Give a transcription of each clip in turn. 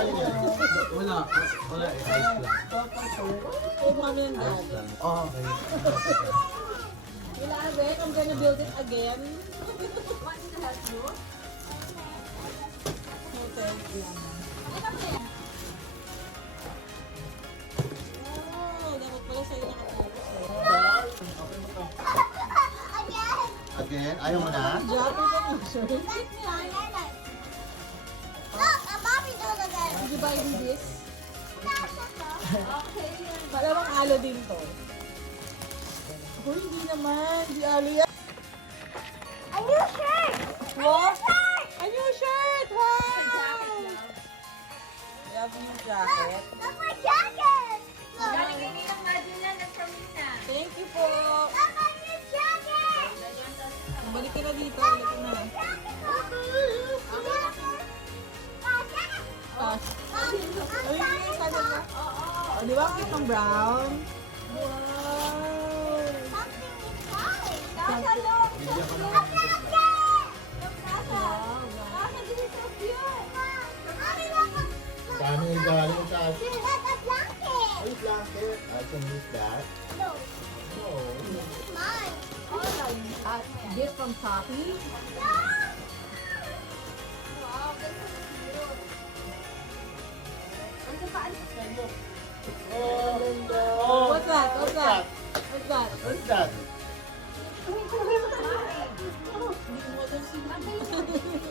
Wala. Wala. Ice lang. Oh, mami and dad. Ice lang. Oh, okay. Wala, Abek. I'm gonna build it again. Want to help you? No, thank you. Oh, dapat pala sa'yo nakatapos eh. Again? Ayaw mo na? Jopper ka t-shirt. Did you buy me this? Okay. Malamang alo din to. Oh, hindi naman. Hindi alo yan. What? A new shirt! Wow! Love new jacket. Galing kay Ninang Madina ng Camina. Thank you po. Balik ka na dito. Balik ka na. Pass. Ay, hindi ka na. Oh, di ba ang cute ng brown? Wow! Nasa loob. Bigyan ko ng... Paano yung galing sa atin? Ay, blanket. I can use that. No. Gift from Poppy. Wow, ganito cute. Ano pa? Oh, ganda. What's that? What's that? What's that? What's that?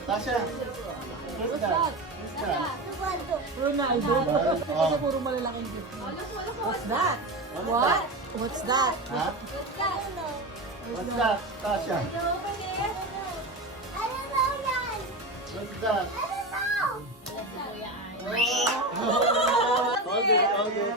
Tasha. What's What's that? that? What's that? Ronaldo. Oh. Kasi puro malalaking gift. What's that? What? What's that? Ha? What's that, Tasha? What's that? Hold it, hold it.